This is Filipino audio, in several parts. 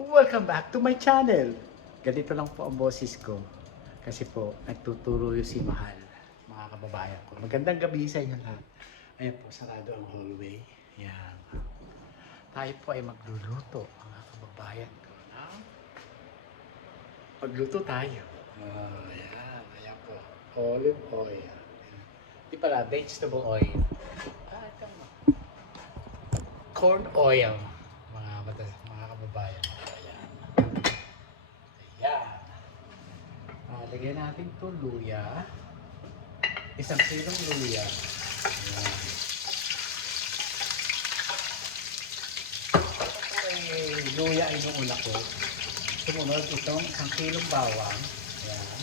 Welcome back to my channel. Ganito lang po ang boses ko. Kasi po, nagtuturo yung si Mahal, mga kababayan ko. Magandang gabi sa inyo lahat. Ayan po, sarado ang hallway. Yan. Tayo po ay magluluto, mga kababayan ko. No? Magluto tayo. Ayan, ayan po. Olive oil. Di pala, vegetable oil. Ito mo. Corn oil. Mga kababayan. Ayan. Lagyan natin ito luya. Isang kilong luya. Ayan. Ito luya ay inuuna ko. Sumunod itong isang kilong bawang. Ayan.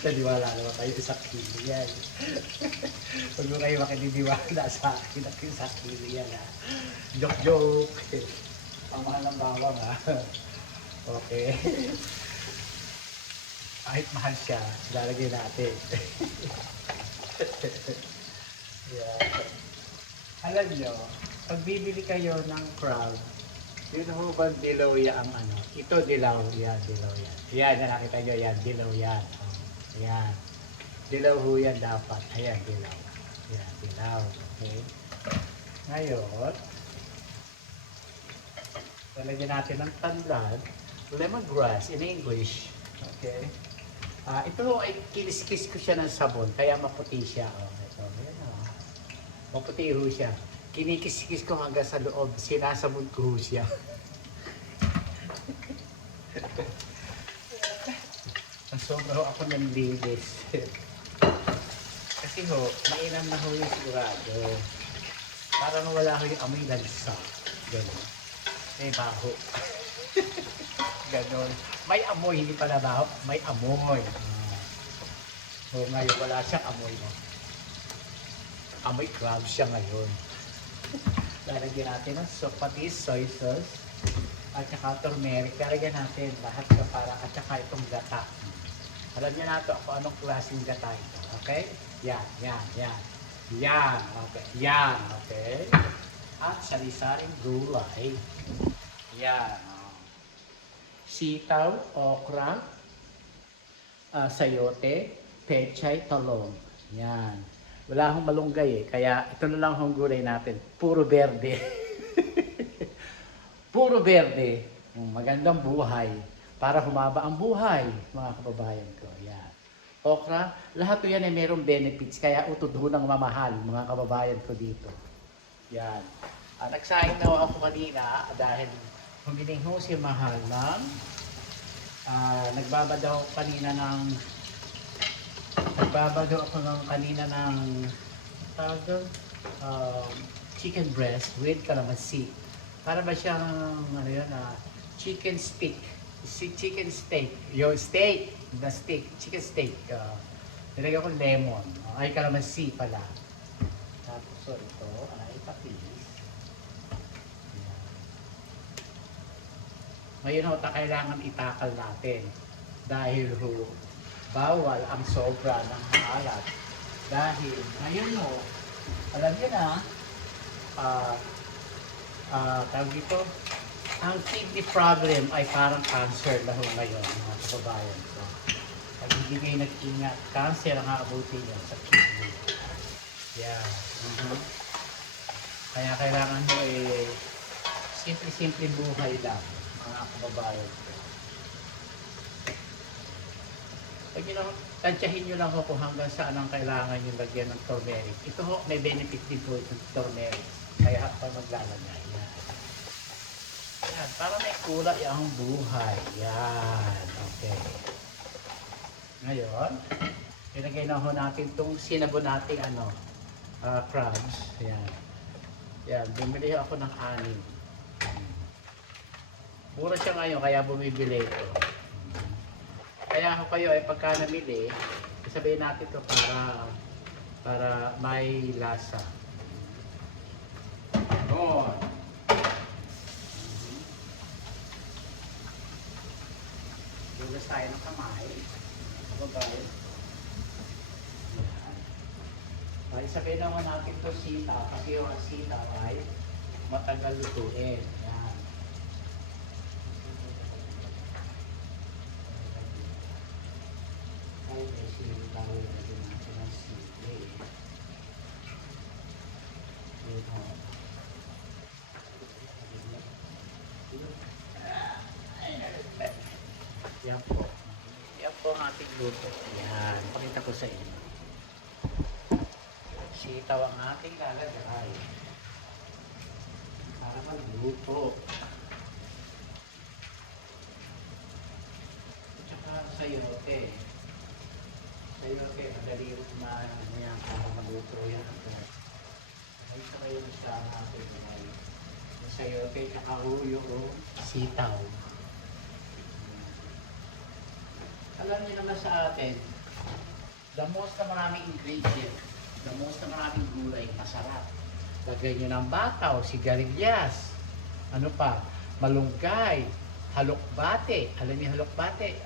Nadiwala naman kayo isang kilo yan. Huwag mo kayo makinidiwala sa akin at isang kilo yan ha. Joke. Ang mahal ng bawang ha. Okay. Kahit mahal siya, lalagay natin. Yeah. Alam nyo, pag bibili kayo ng crab, yun ho ba dilaw yan ang ano? Ito dilaw, yan, dilaw yan. Yan, nakita nyo, yan, dilaw yan. Oh, yan. Dilaw ho yan dapat. Ayan, dilaw. Yan, dilaw. Okay. Ngayon, lalagyan natin ng tanglad, lemongrass in English. Okay. Ito ay kiniskis ko siya ng sabon, kaya maputi siya. Oh, ito, yan, oh. Maputi ho siya. Kinikiskis ko hanggang sa loob, sinasabon ko ho siya. Ang sobra ho ako ng linis. Kasi ho, mainam na ho yung sigurado. Para wala ho yung amoy lansa. Ganun. May baho. Ganon. May amoy, hindi pala baho. May amoy. So ngayon, wala siyang amoy mo. Amoy crab siya ngayon. Lalagyan natin ng patis, soy sauce, at saka turmeric. Lalagyan natin lahat ka para, at saka itong gata. Alam niyo na ito kung anong klaseng gata ito. Okay? Yan. Yan. Okay. Yan. Okay? At sari-saring gulay. Yan. Sitaw, okra, sayote, pechay, talong. Yan. Wala akong malunggay eh. Kaya ito na lang ang gulay natin. Puro berde. Puro berde. Magandang buhay. Para humaba ang buhay, mga kababayan ko. Yan. Okra, lahat po yan ay mayroong benefits. Kaya utod ng mamahal, mga kababayan ko dito. Yan. Nagsaing na ako kanina dahil humiling ho si Mahal ng nagbabadaw ako kanina ng chicken breast with calamansi. Para ba siyang ano yun, chicken steak. Chicken steak. Yung steak. The steak. Chicken steak. Nilagyan ko lemon. Ay, calamansi pala. Tapos so ito ay patis. Ngayon ho, kailangan itakal natin dahil ho, bawal ang sobra ng alat. Dahil ngayon ho, alam niyo na, tawag dito, ang kidney problem ay parang cancer na ho ngayon, mga kababayan ko. Pag hindi kayo nag-ingat, cancer ang aabutin nyo sa kidney. Yeah. Kaya kailangan ho simple-simple buhay lang, mga kababayan ko. Pag tansyahin nyo lang kung hanggang saan ang kailangan yung lagyan ng turmeric. Ito ho, may benefit din po itong turmeric. Kaya pa maglalagay. Yan. Yan, para may kulay ang buhay. Yan. Okay. Ngayon, ilagay na ho natin itong sinabon nating crabs. Yan. Yan, bumili ako ng 6. Mura siya ngayon, kaya bumibili ito. Kaya ako kayo ay pagka namili, sabihin natin ito para may lasa. Good. Dulas tayo ng kamay. Kababayan. Ay, sabihin naman natin ito sita. Kasi yung sita ay matagal lutuin. Yan. ating luto. Yan, pakita ko sa inyo. Sitaw ang ating lalagay. Para magluto. Tsaka sayote. Sayote, madali yung ano yan, para magluto yan. Ay, saka yung sa ating ay sayote, tsaka yung sitaw. Alam niyo naman sa atin, the most na maraming ingredient, the most na maraming gulay, masarap. Lagay niyo ng bataw, sigarilyas, ano pa, malunggay, halukbate. Alam niyo halukbate?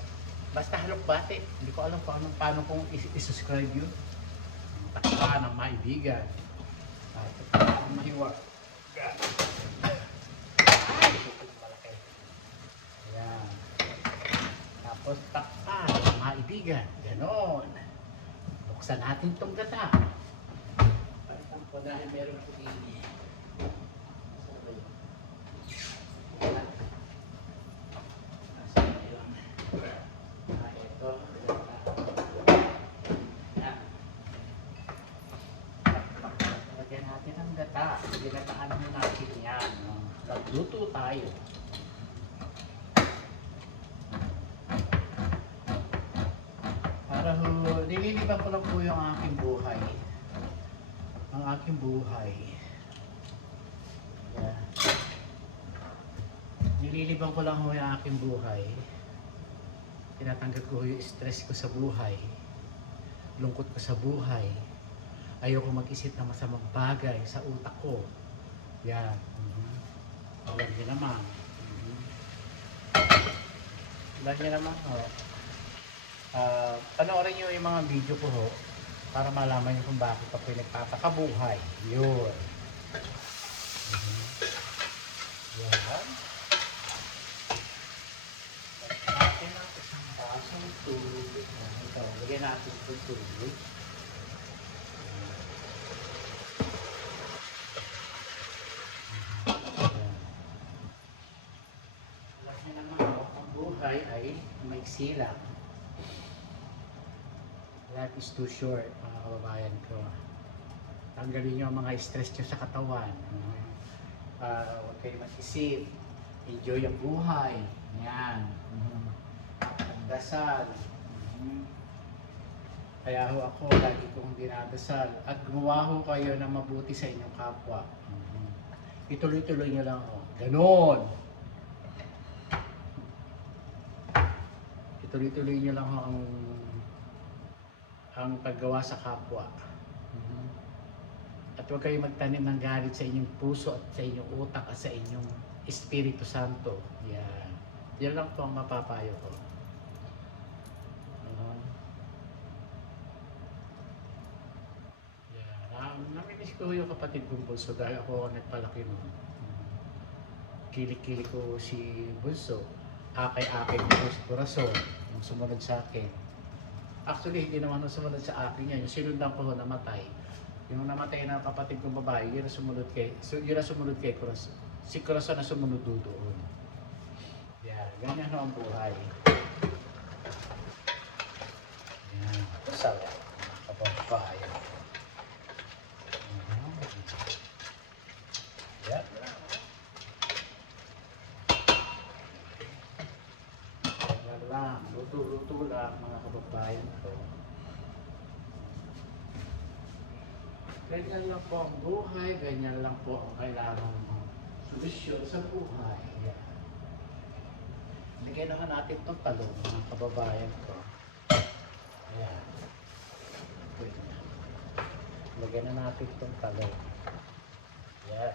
Basta halukbate. Hindi ko alam paano kung i-subscribe yun. Takpa ng maibigan. Ito pa ang mahiwa. Ay, ito malaki. Ayan. Tapos takpan, mga ibigan. Ganon. Buksan natin itong gata. Pagkang po dahil meron po ini. Ito. Lagyan natin ang gata. Ginataan mo natin yan. Nagluto tayo. Para nililiban ko lang po yung aking buhay. Ang aking buhay. Yeah. Nililiban ko lang po yung aking buhay. Tinatanggal ko yung stress ko sa buhay. Lungkot ko sa buhay. Ayoko mag-isip ng masamang bagay sa utak ko. Yan. Alam niyo naman. Alam niyo naman ho. Panoorin nyo yung mga video ko ho para malaman nyo kung bakit ako nagpapakabuhay. Yun. Yan. Lagyan natin isang basong tubig. Ito, lagyan natin itong tubig. Lagyan naman ho, ang buhay ay maiksi lang. Life is too short, mga kababayan ko. Tanggalin nyo ang mga stress nyo sa katawan. Huwag kayo mag-isip. Enjoy ang buhay. Yan. Dasal. Kaya ho ako, lagi kong dinadasal. At gumawa ho kayo ng mabuti sa inyong kapwa. Ituloy-tuloy nyo lang ho. Ganon! Ituloy-tuloy nyo lang ho ang paggawa sa kapwa. At huwag kayo magtanim ng galit sa inyong puso at sa inyong utak at sa inyong Espiritu Santo. Yan. Yan lang po ang mapapayo ko. Yan. Namimiss ko yung kapatid kong Bunso dahil ako nagpalaki nun. Kilik-kilik ko si Bunso. Akay-akay ko si Corazon. Yung sumunod sa akin. Actually, hindi naman sumunod sa akin yan. Yung sinundan ko namatay. Yung namatay na kapatid kong babae, yun na sumunod kay Corazon. Si Corazon na sumunod doon. Yan, ganyan ang buhay. Yan, masaya. Kapabayan. Yan. Lang, luto-luto lang mga kababayan ko. Ganyan lang po ang buhay, ganyan lang po ang kailangan solusyon sa buhay. Yan. Lagyan naman natin itong talong mga kababayan ko. Ayan. Pwede na. Lagyan na natin itong talong. Yan.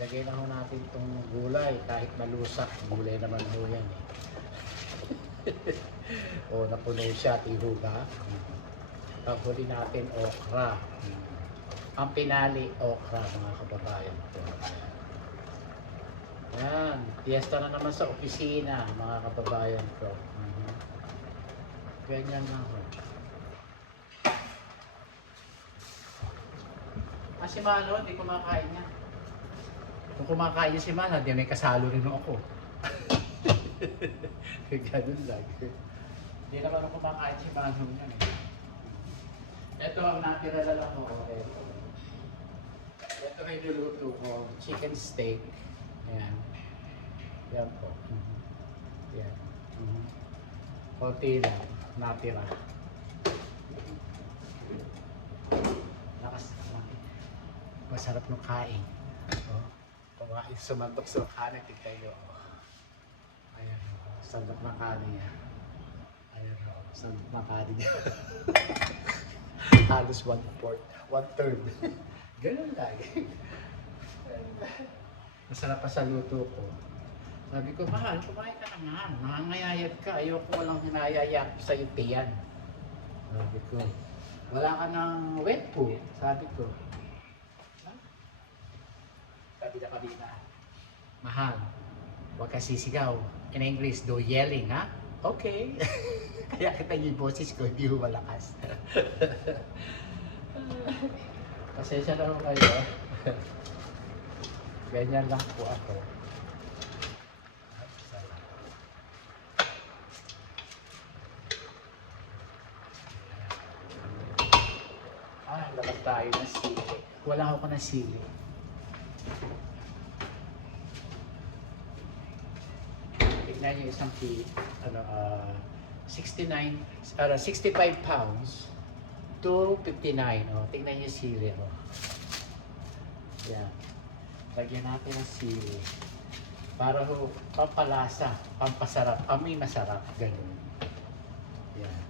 Ilagay na ho natin itong gulay, kahit malusak, gulay naman ho yan eh. O napuno siya, tihuga. Paguli natin okra. Ang pinali, okra mga kababayan ko. Yan, piyesta na naman sa opisina mga kababayan ko. Ganyan na ho. Si Mano, hindi kumakain niya. Kung kumakain niya si Mano, di may kasalo rin ako. Ganun lang. Hindi naman ako kumakain si Manong yan eh. Ito ang natira na lang ko. Ito ay niluto ko. Chicken steak. Ayan. Yan po. Yan. Konti lang. Natira. Lakas naman. Masarap ng kain. Oh. Kumain sumantok sa kanin. Tignan nyo. Ayan. Sandok ng kanin niya. Ayan. Sandok ng kanin niya. Halos 1/4. 1/3. Ganun lagi. Masarap pa sa luto ko. Sabi ko, mahal, kumain ka naman. Nangangayayat ka. Ayoko walang hinayayat sa iyo tiyan. Sabi ko, wala ka ng wet food. Sabi ko, ha? Sabi na kabina, mahal, huwag ka sisigaw. In English, do yelling, ha? Okay. Kaya kita yung boses ko, hindi ko malakas. Pasensya na ako kayo. Ganyan lang po ako. Dapat tayo ng sili. Wala ako na sili. Tignan nyo isang 65 pounds to 59. Oh, tignan nyo yung sili. Oh. Yan. Lagyan natin ng sili. Para ho, pampalasa, pampasarap, amoy masarap. Ganun. Yan.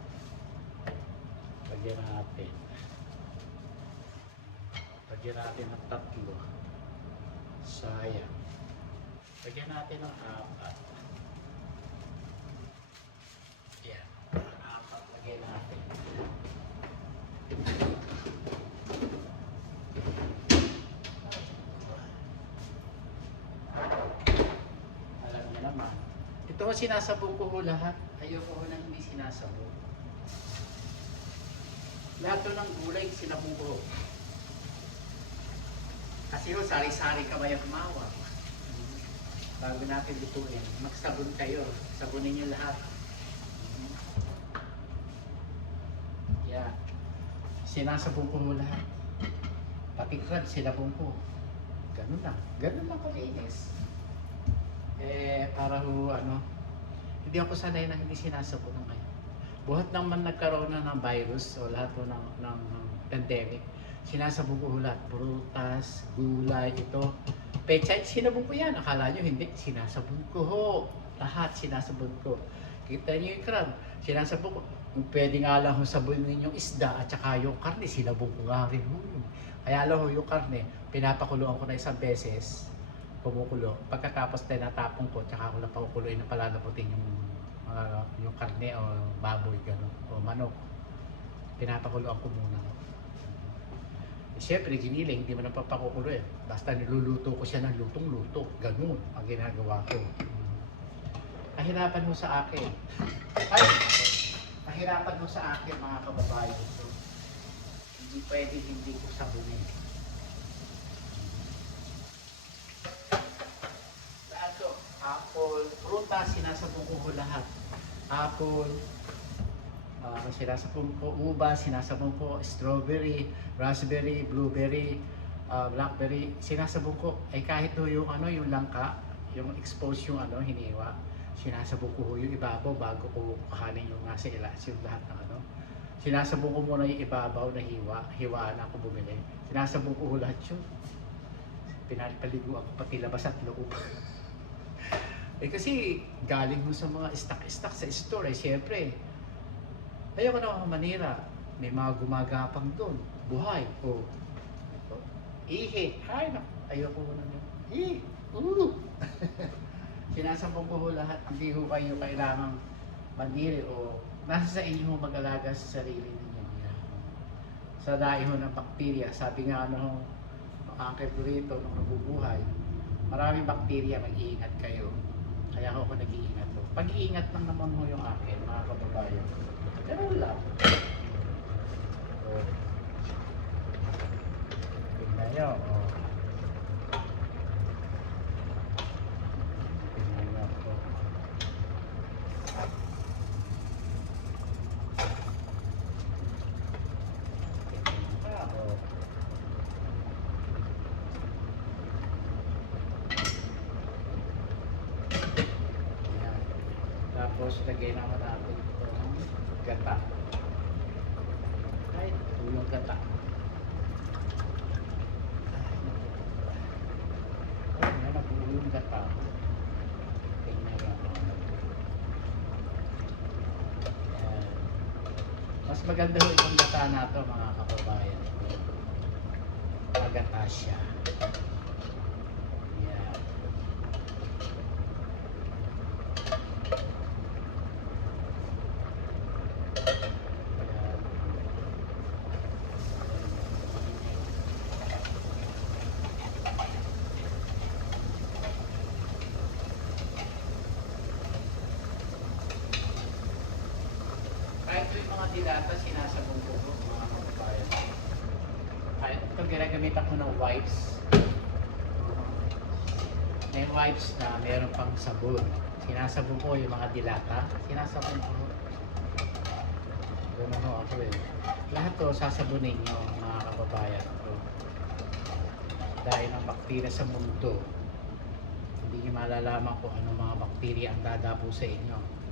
Lagyan natin. Lagyan natin ng 3. Sayang. Lagyan natin ng 4. Yan. 4. Lagyan natin. Alam niyo naman. Ito ang sinasabog ko lahat. Ayoko ko nang hindi sinasabog. Lahat ng gulay sinabog ko. Kasi ho, sari-sari kamay at mawa. Bago natin lutuin, magsabon kayo. Sabunin nyo lahat. Yan. Sinasabon ko mo lahat. Pati crab, sinabon ko. Ganun lang. Ganun lang kalinis. Para ho, hindi ako sanay na hindi sinasabon ng ngayon. Buhat naman nagkaroon na ng virus o lahat ho ng pandemic. Sinasabog ko lahat, prutas, gulay, ito. Pechay, sinabog ko yan. Akala nyo hindi, sinasabog ko ho. Lahat sinasabog ko. Kita nyo yung crab, sinasabog ko. Kung pwede nga lang ho sabunin yung isda at saka yung karne, sinabog ko nga rin ho. Kaya lang ho yung karne, pinapakuluan ko na isang beses, kumukulo. Pagkatapos tinatapon ko, tsaka ko lang pakukuloyin na palalaputin yung karne o baboy, gano'n, o manok. Pinapakuluan ko muna. Siyempre, giniling, hindi mo na papakukulo eh. Basta niluluto ko siya ng lutong-luto. Ganun ang ginagawa ko. Kahirapan mo sa akin. Ay! Kahirapan mo sa akin, mga kababayan. So, hindi pwede hindi ko sabunin. Lahat to, apple, prutas, sinasabong ko lahat. Apple, sinasabong ko ubas, sinasabong ko strawberry, raspberry, blueberry, blackberry, sinasabong ko kahit ho yung yung langka, yung expose yung hiniwa, sinasabong ko yung ibabaw bago ko kahanin yung nasa ilas, yung lahat ng sinasabong ko muna yung ibabaw na hiwaan ako bumili, sinasabong ko lahat yun, pinapaliguan ko pati labas at loob. Kasi galing mo sa mga stock sa store siyempre ayoko na Manila, may mga gumagapang doon, buhay, ihi, ayoko na yun, sinasabong ko lahat, hindi ko kayo kailangang mandiri o nasa sa inyo mag-alaga sa sarili ninyo. Sa dahil ng bakterya, sabi nga ang Uncle Burrito nung nabubuhay, maraming bakterya, mag-iingat kayo. Kaya ako nag-iingat to. Pag-iingat lang naman mo yung akin, mga kababayan. Ganun lang. Tingnan nyo. Tingnan nyo. Tapos lagay naman natin ito ng gata. Kahit yung gata. Ayan, nabuo yung gata. Tingnan lang. Ayan. Mas maganda yung gata na ito mga kababayan. Magata siya. Ayan. Kahit yung mga dilata, sinasabong ko po, mga kababayan. Kahit ito, ginagamit ako ng wipes. May wipes na meron pang sabon. Sinasabong ko yung mga dilata. Sinasabong ko. Ganun ho ako eh. Lahat to sasabunin nyo, mga kababayan ko. Dahil ang bakterya sa mundo, hindi nyo malalaman kung anong mga bakterya ang dadapo sa inyo.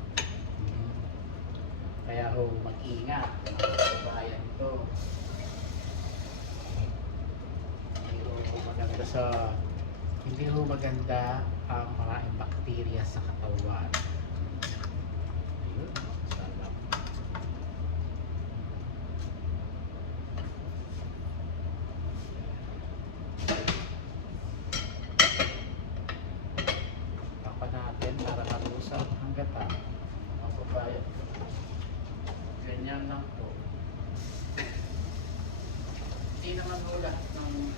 Kaya ho, mag-ingat, mga kababayan ko. Hindi ho maganda ang maraming bakterya sa katawan. Ayun, sarap. Tapa natin para malusap ang gata. Mga kababayan ko. Ganyan lang po. Hindi naman ho lahat ng...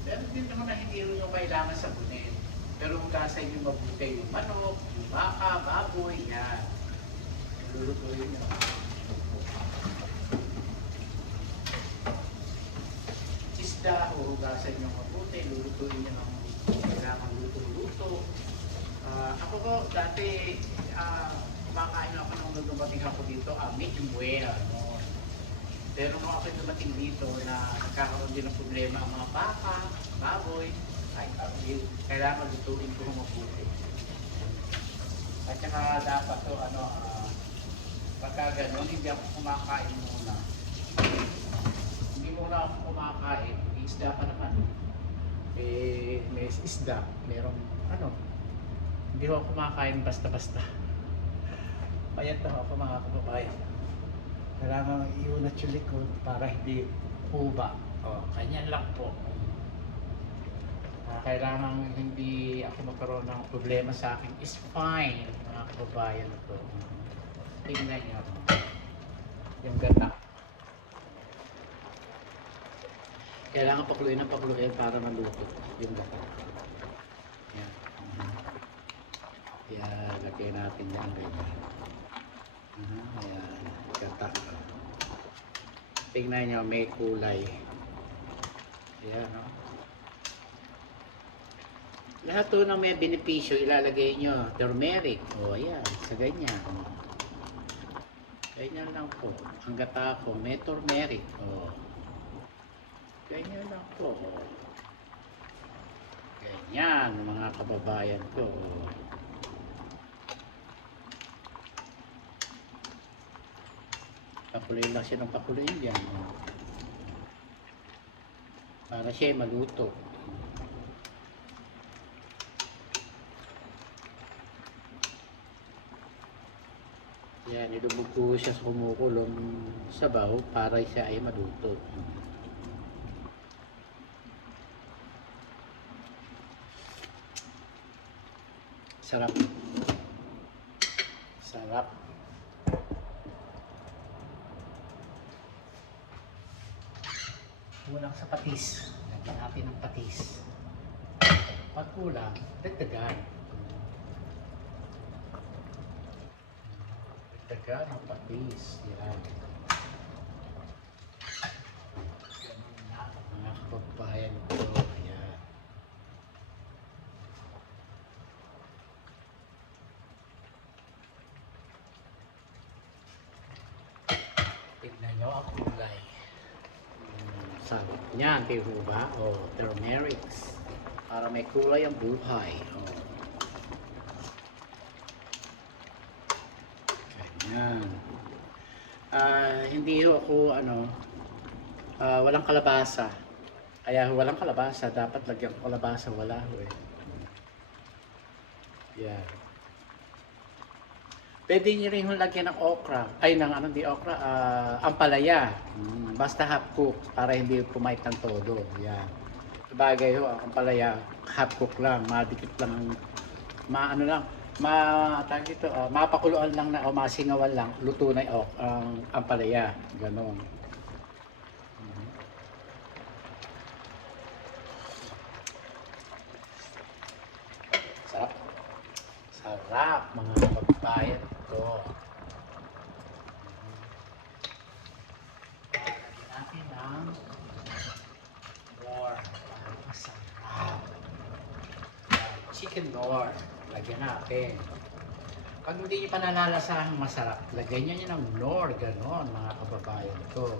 Meron din naman na hindi rin yung kailangan sabunin. Pero hugasan nyo mabuti yung manok, yung baka, baboy, yan. Lulutuin nyo. Isda, hugasan nyo mabuti, lulutuin nyo ng kailangan luto-luto. Ako ko, dati, kumakain ako nung dumating ako dito, medium well. No? Pero nung ako dumating dito na nagkakaroon din ng problema ang mga baka, baboy, ay kailangan lutuin ko mabuti. At saka dapat to, pagka gano'n, hindi ako kumakain muna. Hindi muna ako kumakain, may isda pa naman. May isda, merong hindi ako kumakain basta-basta. Payat na ako mga kababayan. Kailangan iunat yung likod para hindi uba. Kanyan lang po. Kailangan hindi ako magkaroon ng problema sa aking spine, mga kababayan ko. Tingnan nyo. Yung gata. Kailangan pakuluin para maluto yung gata. Yan. Yan, lagay natin yan ganyan. Ayan, gata. Tingnan nyo, may kulay. Ayan, no? Lahat to na may benepisyo, ilalagay nyo. Turmeric. Ayan, sa ganyan. Ganyan lang po. Ang gata ko, may turmeric. Ganyan lang po. Ganyan, mga kababayan ko. Pakuluin lang siya ng pakuluin dyan. Para siya maluto. Yan, ilubog ko siya sa kumukulong sabaw para siya ay maluto. Sarap. Sarap. Kulang sa patis. Lagyan natin ng patis. Pag kulang, dagdagan. Dagdagan ng patis. Yan. Ganun na mga kababayan ko. Ayan. Tignan nyo ang kulay. Sabi niyan, kayo ba? Turmerics. Para may kulay ang buhay. Yan. Hindi ho ako walang kalabasa. Kaya walang kalabasa, dapat lagyan ko kalabasa, wala ho eh. Yan. Pwede nyo rin lagyan ng okra. Ay, di okra, ampalaya. Basta half cook para hindi pumait ng todo. Yan. Bagay ho, ang ampalaya, half cook lang, madikit lang ang, mapakuluan lang na o masingawan lang, luto na ang ampalaya. Ganon. Sarap. Sarap mga kababayan ko. Lagyan natin ng more. Masarap. Chicken nor. Lagyan natin. Pag hindi nyo pa nalalasahang masarap, lagyan nyo ng nor. Ganon mga kababayan ko.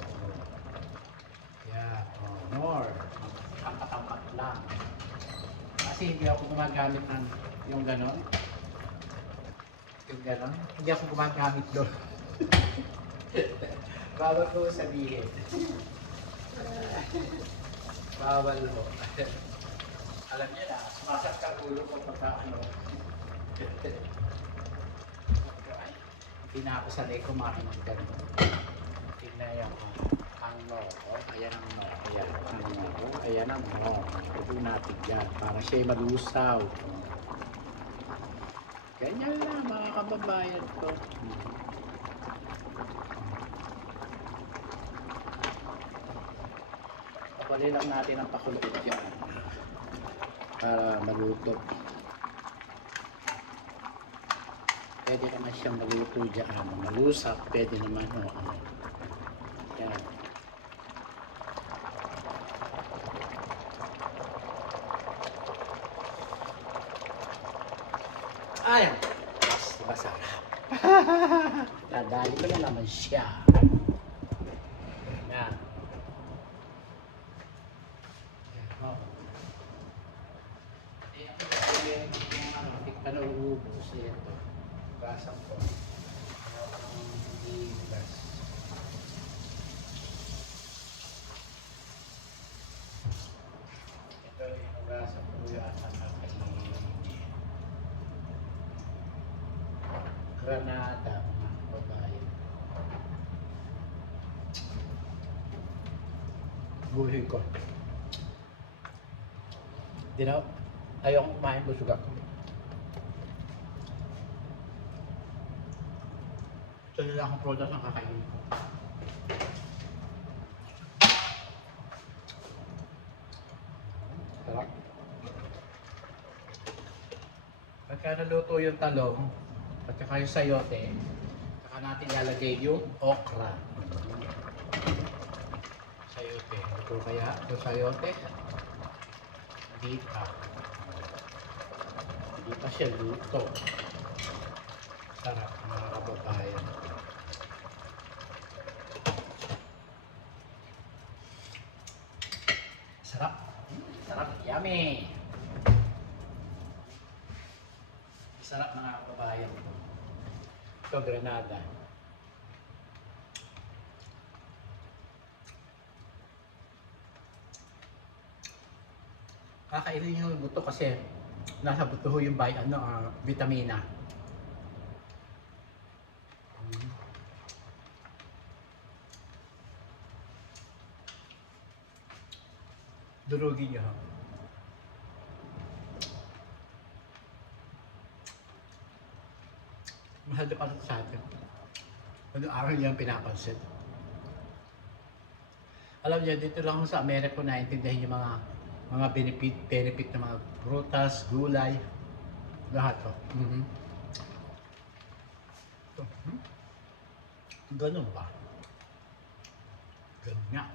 Yan. Nor. Tampat-tampat lang. Kasi hindi ako gumagamit ng yung ganon. Yung ganon. Hindi ako gumagamit doon. Bawal ko sabihin. Bawal mo. Alam niyo na, sumasat ka ulo ko pagka Hindi na ako sanay kumain ng ganon. Tingnan yung ang no. Ayan ang no. Ayan ang no. Ayan ang no. Ito natin yan para siya malusaw. Ganyan lang mga kababayan ko. Kapalin lang natin ang pakulit dyan para maluto. Pwede naman siyang maluto dyan. Malusak, pwede naman yan. Ayan. Mas masarap. Dadali ko na naman siya. Yan. Hindi ka na uubos. Ito. Gasang ko. Hindi gas. Ito yung gasang ko yata Granada, mga kababayan. Buhay ko. Di na, ayaw kong kumain, busog ako. Ito nila akong product ng kakainin ko. Sarap. Pagka naluto yung talong, at saka yung sayote, saka natin lalagay yung okra. Sayote. Ito kaya, ito sayote. Hindi pa. Hindi pa siya luto. Sarap mga kababayan. Sarap. Sarap. Yummy. Sarap mga kababayan ko. Ito, Granada. Kakainin yung buto kasi nasa buto yung vitamina. Durugin nyo. Mahal na para sa atin. Ano araw niya ang pinapansin. Alam niyo, dito lang sa Amerika ko naintindihan yung mga benefit ng mga prutas, gulay, lahat to. Ganun ba? Ganun nga.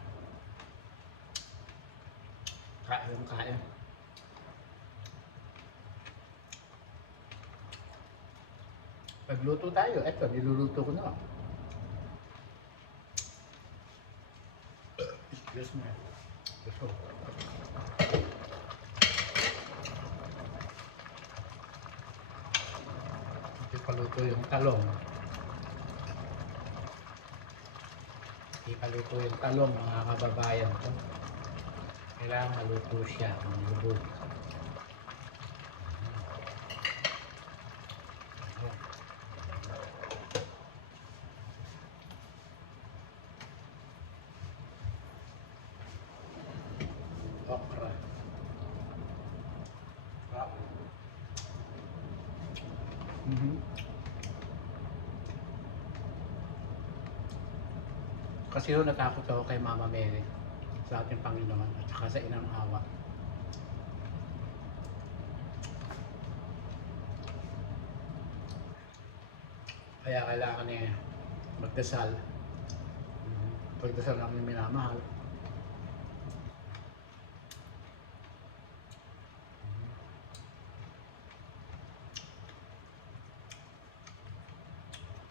Kaya. Pagluto tayo, eto, niluluto ko na. Excuse me. Gusto. Ito paluto yung talong. Kaluto yung talong, mga kababayan ko. Kailangan maluto siya, malubog. Okra. Mhm. Kasi yun, natakot ako kay Mama Mary sa ating Panginoon at saka sa Inang Hawa. Kaya kailangan niya magdasal. Pagdasal namin minamahal.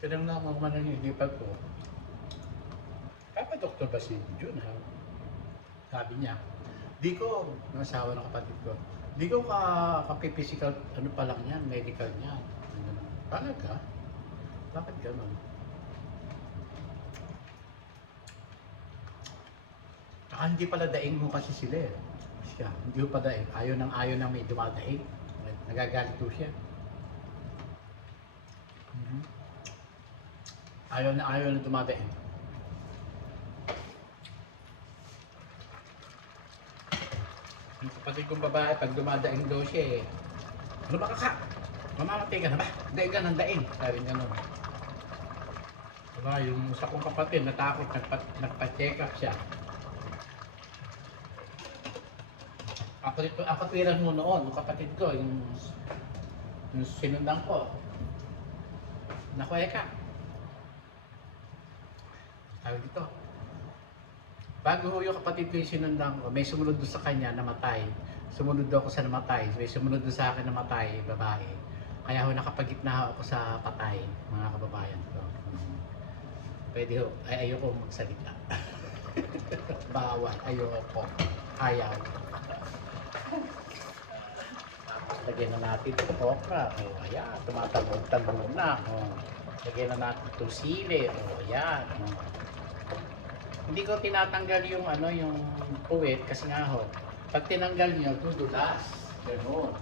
Tinanong ako man ang ilipat ko. Papa Dr. Basil Jun, ha? Sabi niya, di ko, nasawa ng kapatid ko, di ko ka-physical, ano pa lang yan, medical niya. Talaga? Bakit gano'n? Saka hindi pala daing mo kasi sila eh. Siya, hindi ko pa daing. Ayaw ng may dumadaing. Nagagalit ko siya. Ayaw na dumadaing. Yung kapatid kong babae, pag dumadaing daw siya eh, ano ba kaka? Mamamatay ka na ba? Daing ka ng daing. Sabi niya nun. Diba, yung sa kong kapatid, natakot, nagpa-check up siya. Ang katwiran mo noon, yung kapatid ko, yung sinundan ko. Naku, eka. Sabi dito. Bago ho yung kapatid ko yung sinundan ko, may sumunod doon sa kanya, namatay. Sumunod daw ako sa namatay. May sumunod doon sa akin namatay, babae. Kaya ho nakapagitna ako sa patay, mga kababayan ko. Pwede ho, ay ayoko magsalita. Bawal, ayoko. Ayaw. Lagyan na natin ito okra. O, ayan. Tumatagod-tagod na. O, lagyan na natin ito sili. O, ayan. O. Hindi ko tinatanggal yung ano, yung puwet kasi nga ho. Pag tinanggal niyo, dudulas. Ganoon.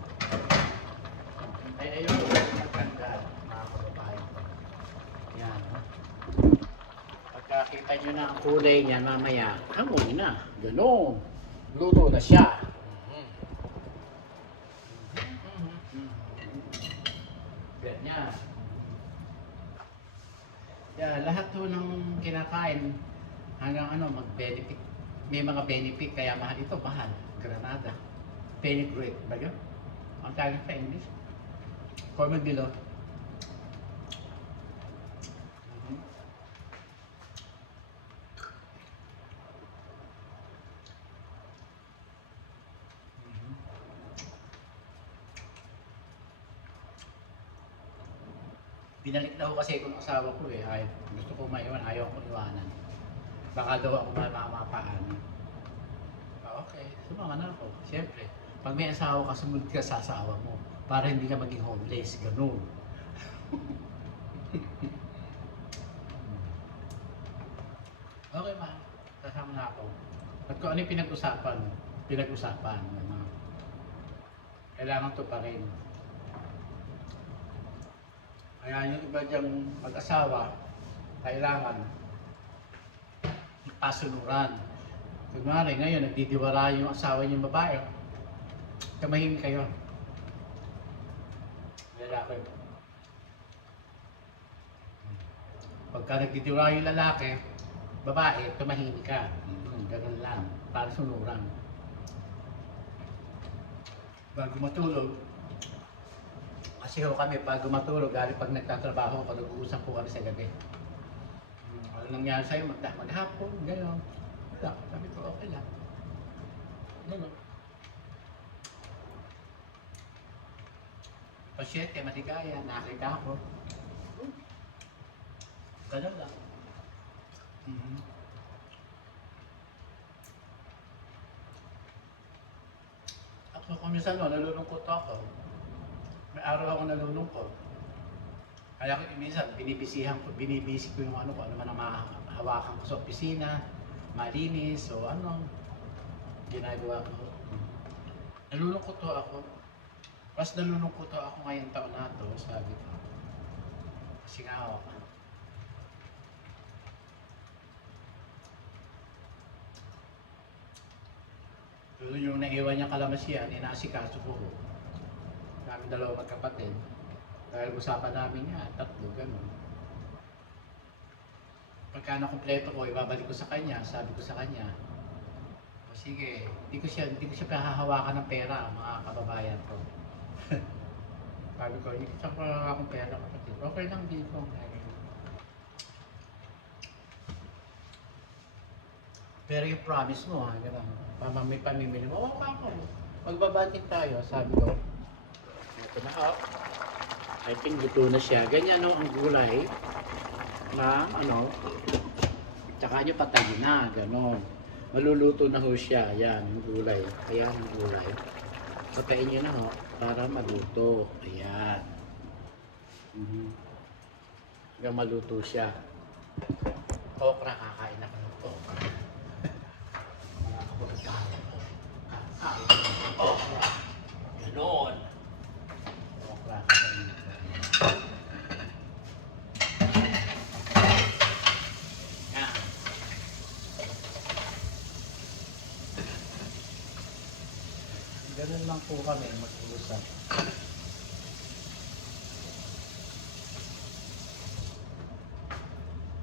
Ay, ayun. Nagtanggal. Mga kababayan. Ayan. O. Pagkakita nyo na ang kulay niya mamaya, amoy na. Ganoon. Luto na siya. Ganyan. Yeah, lahat po ng kinakain hanggang ano mag-benefit. May mga benefit kaya mahal ito, mahal. Granada. Benefit ba yun? Ang tawag sa English? Formidilo. Binalik na ako kasi kung asawa ko eh. Ay, gusto ko maiwan, ayaw ko iwanan. Baka daw ako mamapaan. Okay, sumama na ako. Siyempre, pag may asawa ka, sumunod ka sa asawa mo. Para hindi ka maging homeless, ganun. Okay ma, kasama na ako. At kung ano yung pinag-usapan. Ano, kailangan to pa rin. Kaya yung iba diyang mag-asawa, kailangan pasunuran. Kunwari ngayon, nagdidiwara yung asawa niyong babae, kamahimik kayo. Lalaki. Pagka nagdidiwara yung lalaki, babae, tumahimik ka. Ganun lang, para sunuran. Bago matulog, kasi ho kami pag matulog, pag nagtatrabaho, pag nag-uusap po kami sa gabi. Ano nangyari sa'yo, maghapon, gano'n. Wala, sabi ko, okay lang. Gano'n. Pasyente, maligaya, nakita ako. Gano'n lang. Ako kung minsan nalulungkot ako. May araw ako nalulungkot. Kaya minsan binibisi ko yung ano ko, ano man ang hawakan ko sa opisina, malinis, o ano, ginagawa ko. Nalulungkot to ako. Mas nalulungkot to ako ngayong taon na to, sabi ko. Kasi nga ako, yung naiwan niya kalamasya, inaasikaso ko. Kami dalawa magkapatid. Dahil usapan namin niya, tatlo, gano'n. Pagka nakompleto ko, ibabalik ko sa kanya, sabi ko sa kanya, o sige, hindi ko siya pahahawakan ng pera, mga kababayan ko. Sabi ko, hindi ko siya pahahawakan ng pera, kapatid. Okay lang dito. Pero yung promise mo, ha, gano'n. May pamimili mo, okay ako. Magbabudget tayo, sabi ko. Ito na, oh. I think luto na siya. Ganyan, no, ang gulay na, ano, tsaka nyo patayin na, gano'n. Maluluto na ho siya, yan, yung gulay. Ayan, yung gulay. Patayin nyo na, ho, para maluto. Ayan. Hanggang maluto siya. Okra, kakain ako ng okra. Mga kapagkakain. Okra. Ganon. Okra, kakain ako. Yan. Ganon lang po kami mag-uusap.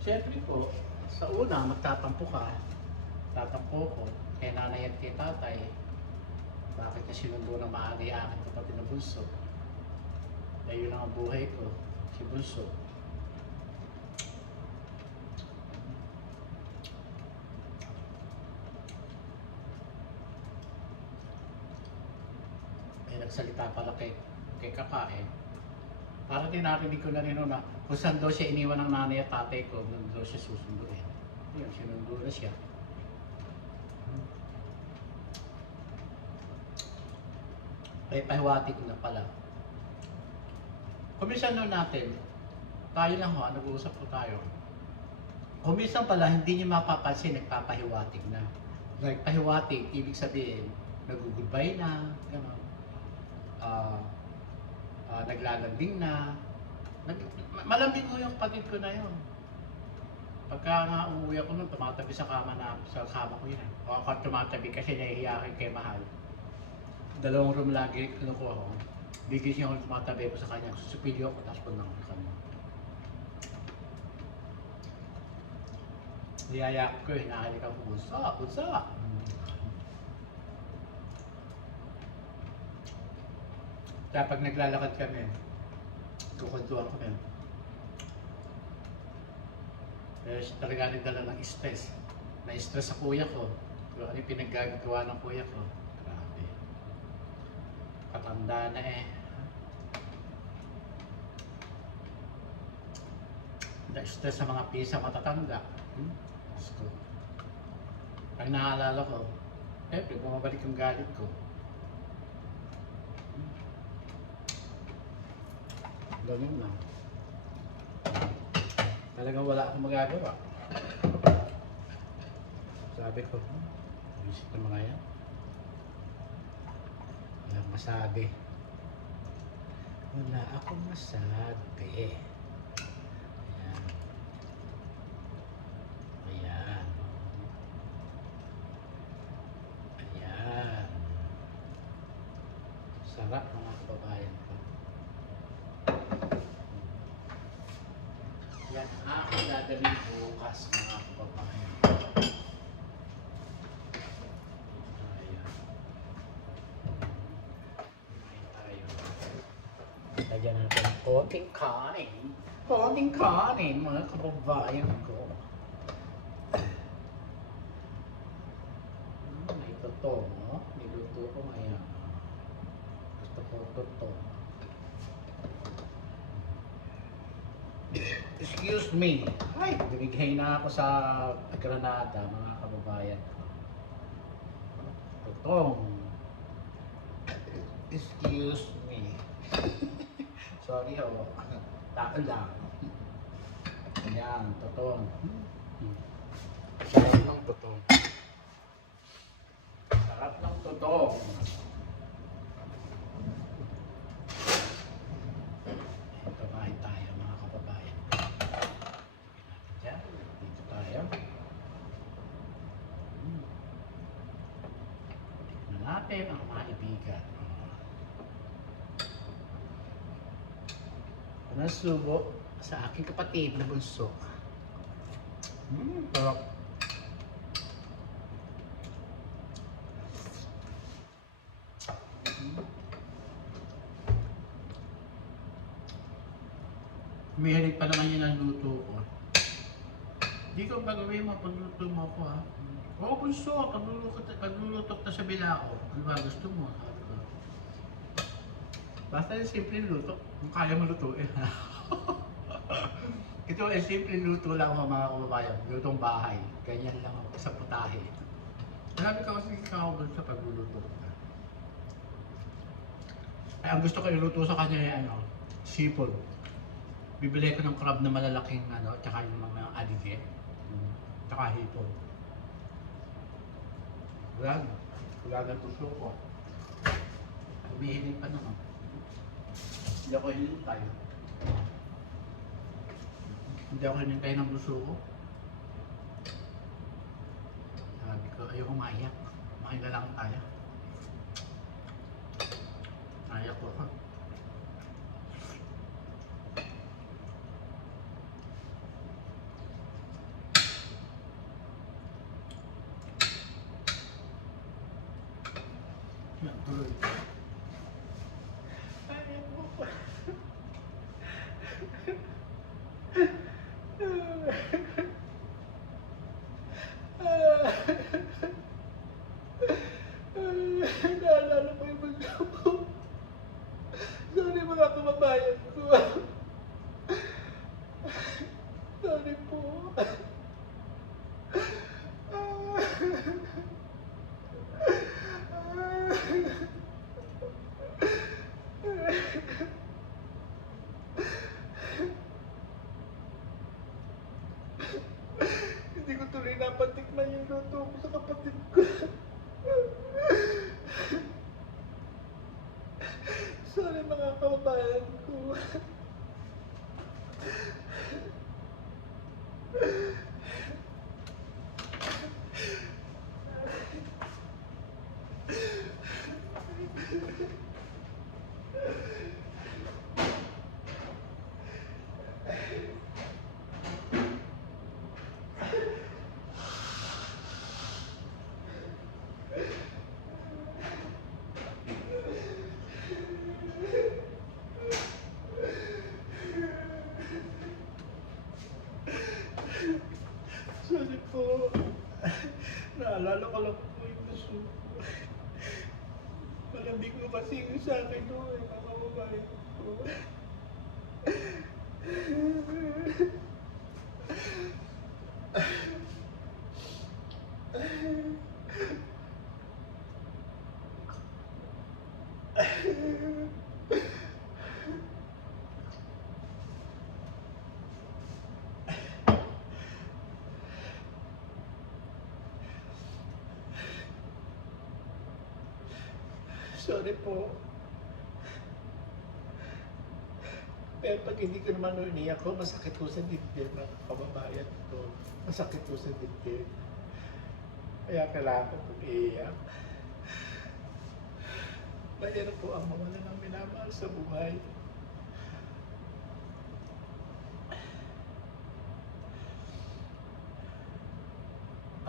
Siyempre po, sa una, magtatampo ka. Tatampo ko, kay nanay at kay tatay. Bakit na sinundo ng maaga yung aking kapatid na bunso? Dahil yun ang buhay ko, si bunso. May nagsalita pala kay kakain. Para din narinig ko na rin na kung saan daw siya iniwan ng nanay at tatay ko, nung daw siya susunduin. Yun, sinundo na siya. Ay, pahiwati ko na pala. Kumisan nun natin, tayo lang ho, nag-uusap po tayo. Kumisan pala, hindi niyo mapapansin, nagpapahiwatig na. Nagpahiwatig, ibig sabihin, nag-goodbye na, gano'n. Naglalambing na. Malambing ko yung kapatid ko na yun. Pagka nga umuwi ako nun, tumatabi sa kama ko yun. O ako tumatabi kasi nahihiyakin kay Mahal. 2 room lagi kinukuha ko. Bigis niya ako tumatabi ko sa kanya. Susupilyo ako, tapos punang sa kanya. Niyayak ko, hinahalik ako, busa. Kaya pag naglalakad kami, kukuntuhan kami. Kaya siya talaga nagdala ng stress. Na-stress sa kuya ko. Kung ano yung pinaggagawa ng kuya ko. Grabe. Patanda na eh. Na-stress sa mga pisa matatanda. Gusto. Pag naaalala ko, bumabalik yung galit ko. Ganun lang. Talagang wala akong magagawa. Sabi ko, visit ng mga yan. Walang masabi. Wala akong masabi. Ayan. Ayan. Ayan. Sarap mga kababayan ko. Yan ako dadalhin bukas mga kababayan. Ayan. Kumain tayo. Lagyan natin ng konting kanin. Konting kanin mga kababayan ko. May totoo, no? Niluto ko ngayon. Gusto ko totoo. Excuse me. Ay, dumighay na ako sa Granada, mga kababayan ko. Totong. Excuse me. Sorry ho. Tao lang. Ayan, totong. Sarap ng totoo. Sarap ng totoo. Ito kain tayo mga kababayan. Lagyan natin dyan. Dito tayo. Tignan natin ang kaibigan. Nasubo sa aking kapatid na bunso. Sarap. Humihilig pa naman yun ang luto ko. Hindi ko pagawin mo, pagluto mo ako ha. Oo, bunso, pagluluto ka sa bilao. Ano ba gusto mo? Sabi ko. Basta yung simple luto, kung kaya mo lutuin. Ito ay simple luto lang mga kababayan, lutong bahay. Ganyan lang ako sa putahe. Marami ka kasi ikaw doon sa pagluluto. Ay, ang gusto ko iluto sa kanya ay ano, seafood. Bibili ko ng crab na malalaking ano, tsaka yung mga alige. Tsaka hipon. Wala na puso ko. Humihiling pa naman. Hindi ako hinintay. Hindi ako hinintay ng puso ko. Sabi ko, ayoko maiyak. Makain na lang tayo. Ayak ko ha. Yan, tuloy. Ayak mo pa. Naalala ko yung bunso ko. Sorry mga kababayan ko. Sorry po. Hindi ko tuloy napatikman yung luto ko sa kapatid ko. Sorry mga kababayan ko. Sorry po. Naalala ko lang po yung gusto ko. Malambing mo kasi yung sa akin no, mga kababayan ko. Sorry po. Pero pag hindi ko naman umiyak ko, masakit po sa dibdib ng kababayan ko. Masakit po sa dibdib. Kaya kailangan ko umiiyak. Mahirap po ang mawala ng minamahal sa buhay.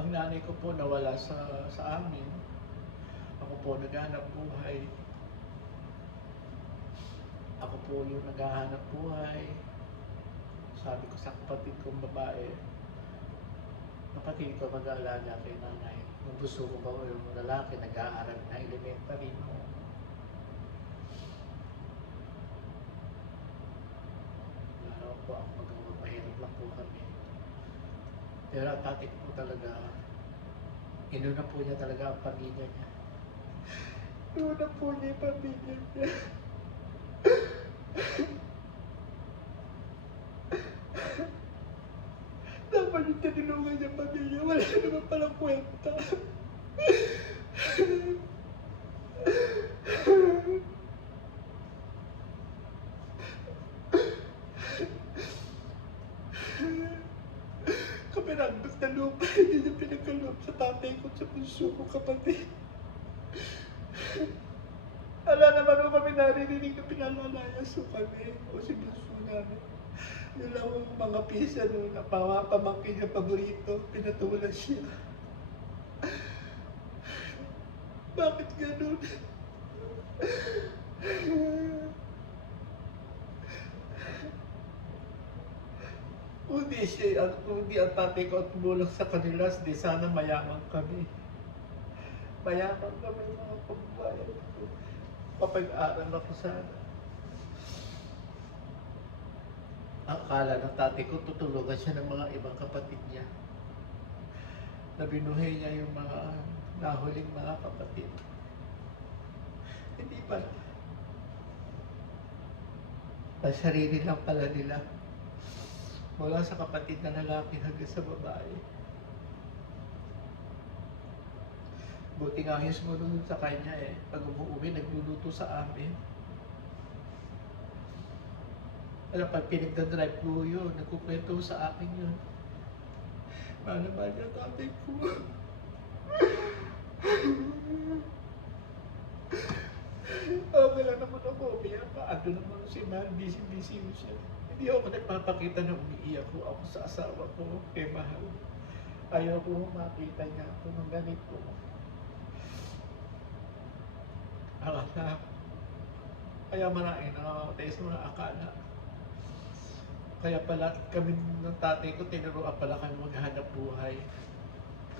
Ang nanay ko po nawala sa amin. Ako po naghahanap buhay. Ako po yung naghahanap buhay. Sabi ko sa kapatid kong babae, kapatid ko mag-aalaga kay nanay. Yung gusto ko ba yung lalaki nag-aaral na elementary mo. Lalo po ako magpapahirap lang po kami. Pero ang tatay ko po talaga, inuna po niya talaga ang pamilya niya. Inuna po niya yung pamilya niya. Dapat yung tinulungan tinulungan niya pamilya. Wala naman palang kwenta. Kapiragdos na lupa, hindi niya pinagkaloob sa tatay ko at sa puso ko kapatid. Wala naman ako kami naririnig na pinalalayas ko kami o si puso namin. Yun lang ang mga pisa noon na pamangkin niya paborito, pinatulan siya. Bakit ganun? Kung di ang tatay ko at tumulong sa kanila, di sana mayaman kami. Mayaman kami mga pagbayan ko. Kapag-aral ako sana. Ang akala ng tatay ko, tutulungan siya ng mga ibang kapatid niya. Na binuhay niya yung mga nahuling mga kapatid. Hindi pala. Ang sarili lang pala nila. Mula sa kapatid na lalaki hanggang sa babae. Buti nga yung sumunod sa kanya eh. Pag umuwi, nagluluto sa amin. Alam, pag pinagdadrive ko yun, nagkukwento sa akin yun. Paano ba niya tatay ko? Okay lang naman ako, umiyak pa. Ando naman si Mahal, busy-busy mo siya. Hindi ako nagpapakita na umiiyak ko ako sa asawa ko kay Mahal. Ayaw ko makita niya ako ng ganito. Akala. Kaya maraming nakakatay sa mga akala. Kaya pala kami ng tatay ko, tinuruan pala kami maghanap buhay.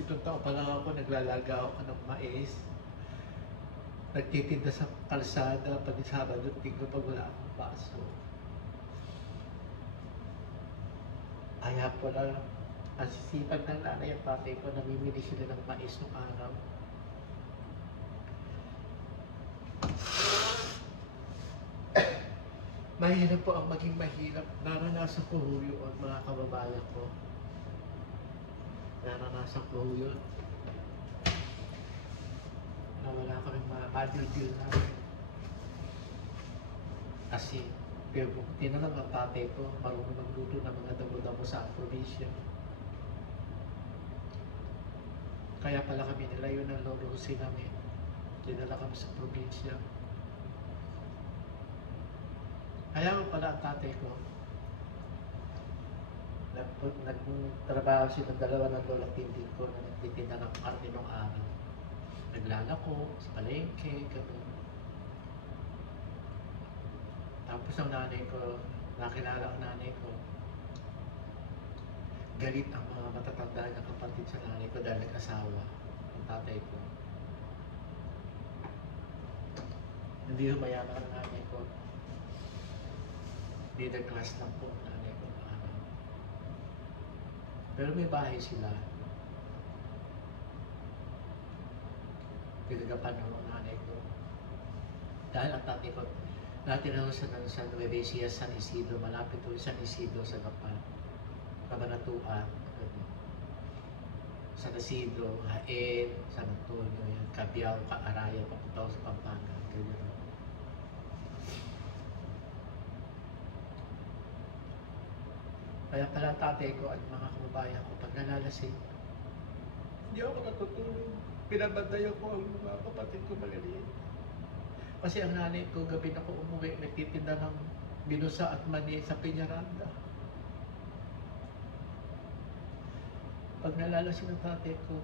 7 taon pa lang ako, naglalaga ako ng mais. Nagtitinda sa kalsada, pag Sabado, Linggo, pag wala akong paso. Kaya pala, ang sisipag ng nanay at tatay ko, namimili sila ng mais nung araw. Mahirap po ang maging mahirap. Naranasan ko yun, mga kababayan ko. Naranasan ko yun. Na wala kaming ma-deal namin. Kasi, pero buti na lang ang tatay ko, marunong magluto ng mga damo-damo sa probinsya. Kaya pala kami nilayo ng lolo namin. Dinala kami sa probinsya. Kaya pala ang tatay ko, nagtrabaho silang dalawa ng lolang tindi ko na nagtitinda ng karne ng araw. Naglalako sa palengke, gano'n. Tapos ang nanay ko, nakilala ang nanay ko, galit ang mga matatanda na kapatid sa nanay ko dahil nag-asawa ang tatay ko. Hindi humayaman ang nanay ko. Middle class lang po ang nanay ko. Pero may bahay sila. Pinagapan ng nanay ko. Dahil ang tatay ko, dati na sa Nueva Ecija, San Isidro, malapit to San Isidro sa Gapan. Cabanatuan, San Isidro, Haen, San Antonio, yan, Cabiao, Araya, papunta sa Pampanga. Ganyan. Kaya pala tatay ko at mga kababayan ko, pag nalalasing, hindi ako natutulog. Pinabandayan ko ang mga kapatid ko maliliit. Kasi ang nanay ko, gabi na ko umuwi, nagtitinda ng binusa at mani sa Peñaranda. Pag nalalasing ng tatay ko,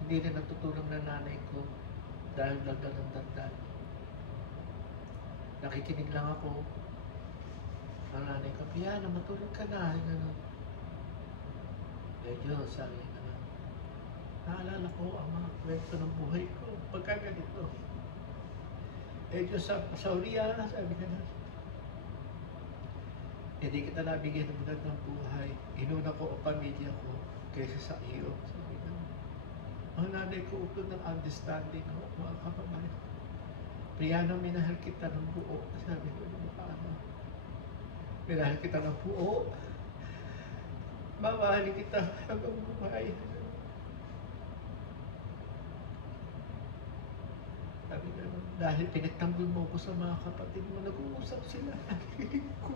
hindi rin natutulog ng nanay ko dahil dagdag ng dagdag. Nakikinig lang ako. Ang nanay ko, Piano, matulog ka na. Diyos, sabi na. Naalala ko ang mga kwento ng buhay ko. Pagka ganito. Diyos, sa uriya, sabi ka na. Hindi kita nabigyan ng magandang buhay. Inuna ko ang pamilya ko kaysa sa iyo. Sabi ka na. Ang nanay ko utod ng understanding ko, mga kapabayan. Piano, minahal kita ng buo. Sabi ko, paano? Minahal kita ng buo. Mamahalin kita hanggang buhay. Sabi nga, dahil pinagtanggol mo ko sa mga kapatid mo, nag-uusap sila. Nakikinig ko.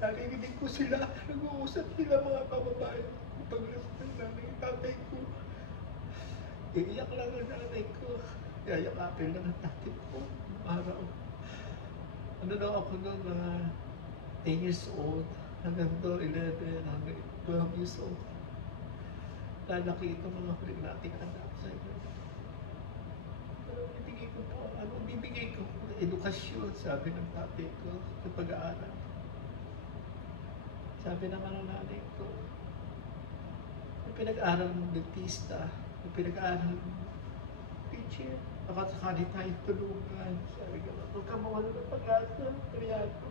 Nakikinig ko sila. Nag-uusap sila mga kababayan. Paglasal ng nanay, tatay ko. Iiyak lang ang nanay ko. Yayakapin lang ang tatay ko. Araw. Ano na ako noon, 10 years old. Hanggang to 11, hanggang 12 years old. Lalaki ito mga huling nating anak sa inyo. Pero bibigay ko po, ano bibigay ko? Edukasyon, sabi ng tatay ko, sa pag-aaral. Sabi naman ng nanay ko, yung pinag-aaral ng dentista, yung pinag-aaral ng teacher, baka sakali tayo tulungan. Sabi ko, huwag ka mawala ng pag-asa, kaya ko.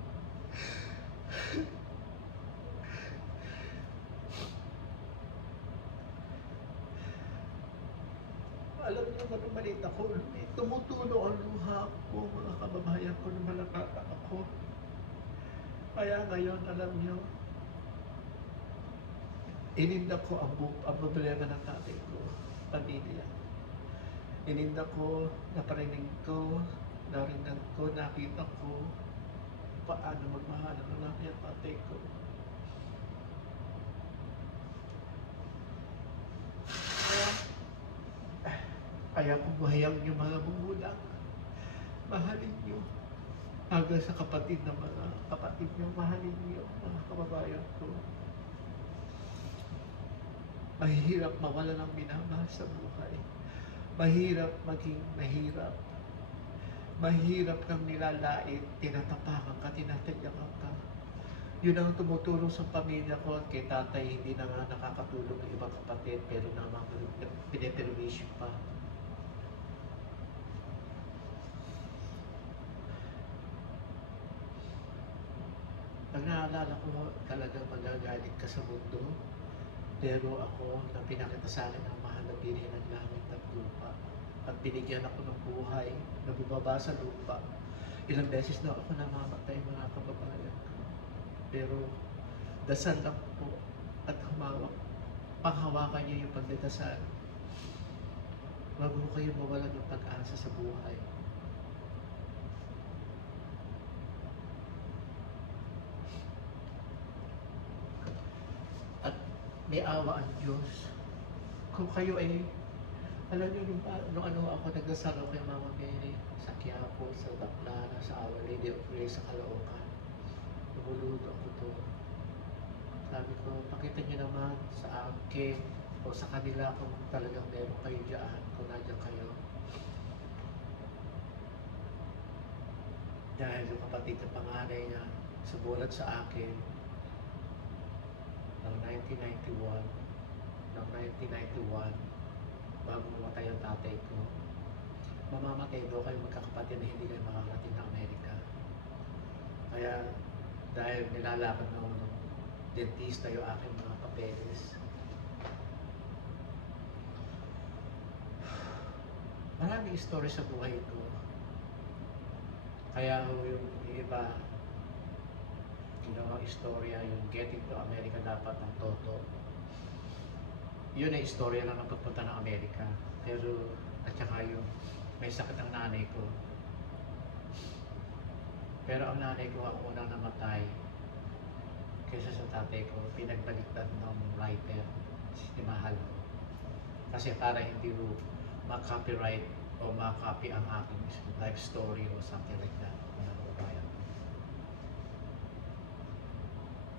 Alam niyo ba nung maliit ako, tumutulo ang luha ko, mga kababayan ko nung malakata ako. Kaya ngayon, alam niyo, ininda ko ang problema ng tatay ko, pamilya. Ininda ko, naparinig ko, narinig ko, nakita ko, paano magmahal ng nanay at tatay ko. Kaya kung buhayang niyo mga magulang, mahalin niyo. Hanggang sa kapatid ng mga kapatid niyo, mahalin niyo, mga kababayan ko. Mahirap mawala ng minamahal sa buhay. Mahirap maging mahirap. Mahirap kang nilalait, tinatapakan ka, tinatadyakan ka. Yun ang tumutulong sa pamilya ko at kay tatay, hindi na nga nakakatulong ng ibang kapatid, pero naman pinipermission pa. Pag naalala ko, talagang magagalit ka sa mundo. Pero ako, na pinakita sa akin ang mahal na biri ng langit at lupa. At binigyan ako ng buhay na bumaba sa lupa. Ilang beses na ako namamatay, mga kababayan ko. Pero dasal lang po at humawak. Panghawakan niyo yung pagdadasal. Wag mo kayo mawalan ng pag-asa sa buhay. At may awa ang Diyos. Kung kayo ay, alam niyo, nung ano ako, nagdasal ako kay Mama Mary sa Quiapo, sa Baclara, sa Our Lady of Grace, sa Caloocan. Lumulod ako to. Sabi ko, pakita niyo naman sa akin o sa kanila kung talagang meron kayo dyan, kung nandiyan kayo. Dahil yung kapatid ng panganay niya, sumulat sa akin ng 1991, bago mamatay ang tatay ko, mamamatay daw kayo magkakapatid na hindi kayo makakarating ng Amerika. Kaya dahil nilalakad na ng dentista yung aking mga papeles, maraming story sa buhay ko. Kaya yung iba, ginawang istorya, yung Getting to America dapat ang toto. Yun ay istorya lang ng pagpunta ng Amerika. Pero, at saka yung may sakit ang nanay ko. Pero ang nanay ko ang unang namatay kaysa sa tatay ko, pinagbaliktad ng writer, si Mahal. Kasi para hindi mo ma-copyright o ma-copy ang aking life story o something like that.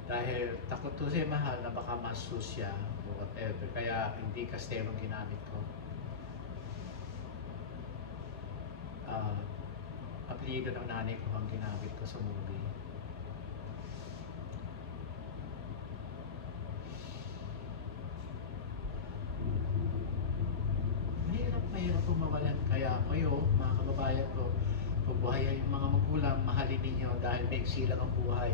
Dahil takot to si Mahal na baka masus siya o whatever. Kaya hindi Castelo ginamit ko. Apelyido ng nanay ko ang ginamit ko sa movie. Mahirap po mawalan. Kaya kayo, mga kababayan ko, pagbuhayan yung mga magulang, mahalin ninyo dahil maiksi lang ang buhay.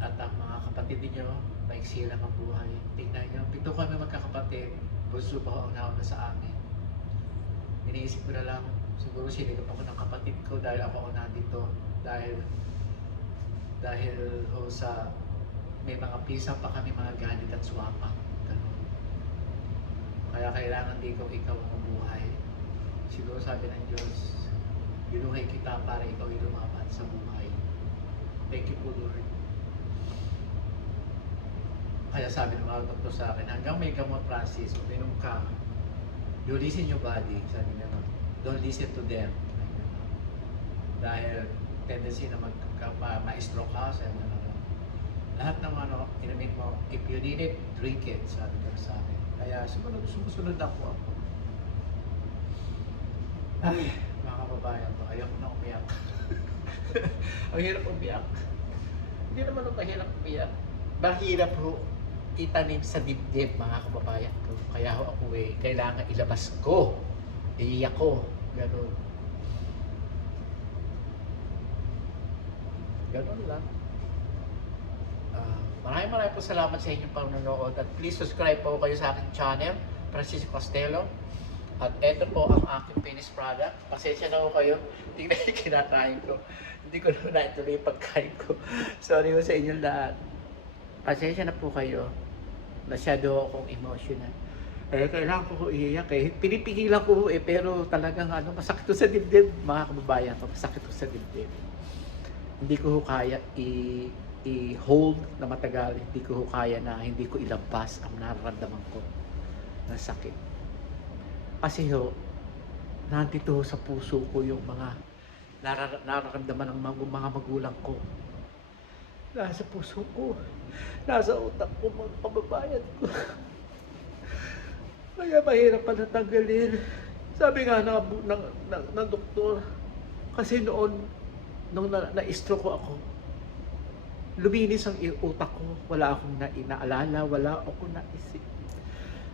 At ang mga kapatid ninyo, maiksi lang ang buhay. Tingnan nyo, 7 kami magkakapatid. bunso pa ang nauna sa amin. Iniisip ko na lang, siguro sinigap ako ng kapatid ko dahil ako nandito. Dahil sa may mga pisa pa kami mga ganit at swapang. Ganun. Kaya kailangan di ko ikaw ang buhay. Siguro sabi ng Diyos, binuhay kita para ikaw ay lumaban sa buhay. Thank you po, Lord. Kaya sabi ng mga doktor sa akin, hanggang may gamot, Francis, uminom ka. You listen your body, sabi niya. Don't listen to them. Dahil tendency na ma-stroke ka, sabi niya. Lahat ng inumin mo, if you need it, drink it, sabi niya sa akin. Kaya sumusunod ako. Ay, mga kababayan ko, ayaw ko na umiyak. Ang hirap umiyak. Hindi naman ako mahirap umiyak. Mahirap ho itanim sa dibdib, mga kababayan ko. Kaya ho ako kailangan ilabas ko. Iiyak ko. Ganun. Ganun lang. Maraming po salamat sa inyong panonood. At please subscribe po kayo sa aking channel, Francisco Castelo. At ito po ang aking finished product. Pasensya na po kayo. Tingnan yung kinakain ko. Hindi ko na ituloy yung pagkain ko. Sorry po sa inyong lahat. Pasensya na po kayo. Masyado akong emotional. Kailangan ko iiyak Pinipigilan ko pero talagang masakit to sa dibdib. Mga kababayan ko, masakit to sa dibdib. Hindi ko kaya i-hold na matagal. Hindi ko kaya na hindi ko ilabas ang nararamdaman ko na sakit. Kasi nandito sa puso ko yung mga nararamdaman ng mga magulang ko. Nasa puso ko. Nasa utak ko, mga kababayan ko. Kaya mahirap pa natanggalin. Sabi nga ng doktor, kasi noon, nung na-stroke ko ako, luminis ang utak ko. Wala akong inaalala, wala akong naisip.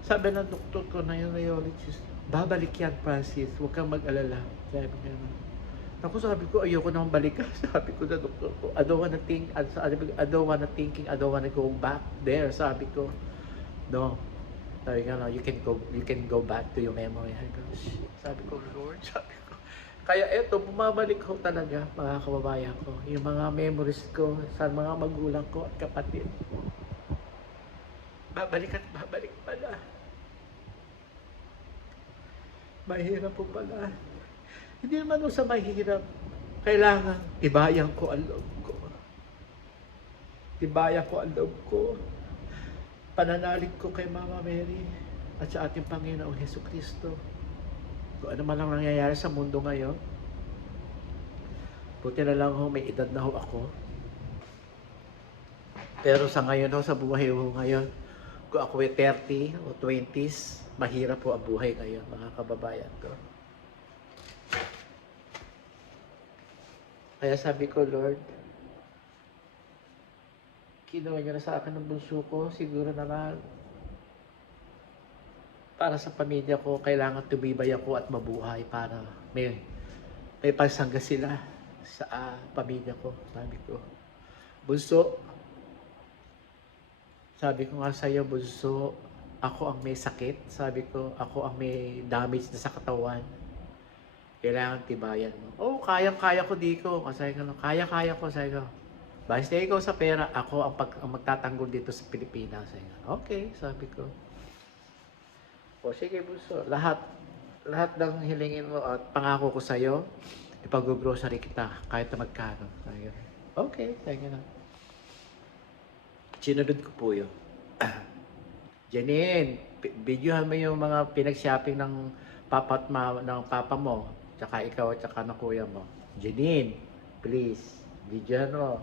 Sabi ng doktor ko na yung neurologist, babalik yan, Francis, huwag kang mag-alala. Sabi niya, ako sabi ko, ayoko naman balikan. Sabi ko na doktor ko, I don't wanna go back there. Sabi ko, no. Sabi ko, no, you can go back to your memory. Sabi ko, Lord, sabi ko. Kaya eto, bumabalik ko talaga, mga kababayan ko, yung mga memories ko sa mga magulang ko at kapatid. Babalik at babalik pala. Mahirap po pala. Hindi naman sa mahirap. Kailangan tibayan ko ang loob ko. Tibayan ko ang loob ko. Pananalig ko kay Mama Mary at sa ating Panginoong Hesus Kristo. Kung ano man ang nangyayari sa mundo ngayon, buti na lang may edad na ako. Pero sa ngayon sa buhay ngayon, kung ako ay 30 o 20s, mahirap po ang buhay ngayon, mga kababayan ko. Kaya sabi ko, Lord, kinuha niyo na sa akin ng bunso ko, siguro naman, para sa pamilya ko, kailangan tumibay ako at mabuhay para may pagsangga sila sa pamilya ko. Sabi ko, bunso, sabi ko nga sa iyo, bunso, ako ang may sakit. Sabi ko, ako ang may damage na sa katawan. Kailangan tibayan mo. Oh, kayang-kaya ko dito. Sabi ko, kaya-kaya ko. Sabi ko, basta ikaw sa pera, ako ang magtatanggol dito sa Pilipinas. Sabi ko, okay, sabi ko. O sige, bunso, lahat ng hilingin mo at pangako ko sa iyo, ipag-grocery kita kahit na magkano. Sabi ko, okay, sabi ko na. Sinunod ko po yun. Janine, videohan mo yung mga pinag-shopping ng papa mo, tsaka ikaw at tsaka ng kuya mo. Janine, please, videohan mo.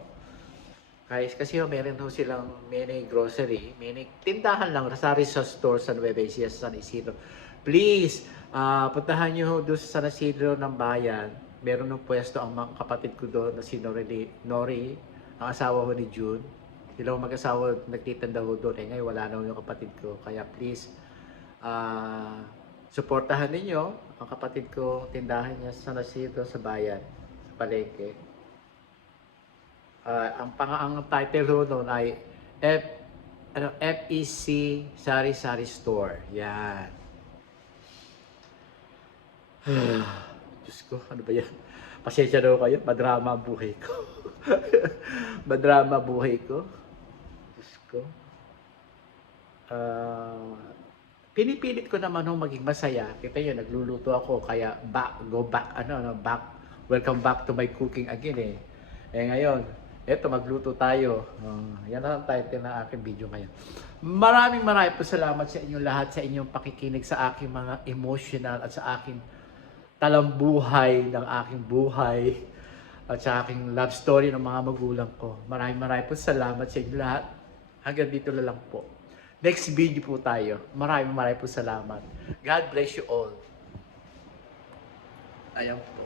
Kasi meron ho silang mini grocery, mini tindahan lang, Rosario Store sa Nueva Ecija, sa San Isidro. Please, puntahan nyo ho doon sa San Isidro ng bayan. Meron ng pwesto ang mga kapatid ko doon na si Nori, ang asawa ho ni June. Sila mag-asawa nagtitinda ho doon. Ngayon wala na yung kapatid ko. Kaya please, suportahan ninyo ang kapatid ko, tindahan niya sa San Isidro sa bayan, sa palengke. Ang title ho noon ay FEC Sari Sari Store. Yan. Diyos ko, ano ba yan? Pasensya daw kayo, madrama ang buhay ko. Madrama buhay ko. Diyos ko. Pinipilit ko naman nung maging masaya. Kita nyo, nagluluto ako, kaya welcome back to my cooking again eh. Eh ngayon, eto magluto tayo. Yan ang title ng aking video ngayon. Maraming po salamat sa inyong lahat, sa inyong pakikinig sa aking mga emotional at sa aking talambuhay ng aking buhay at sa aking love story ng mga magulang ko. Maraming po salamat sa inyong lahat. Hanggang dito na lang po. Next video po tayo. Maraming po salamat. God bless you all. Ayan po.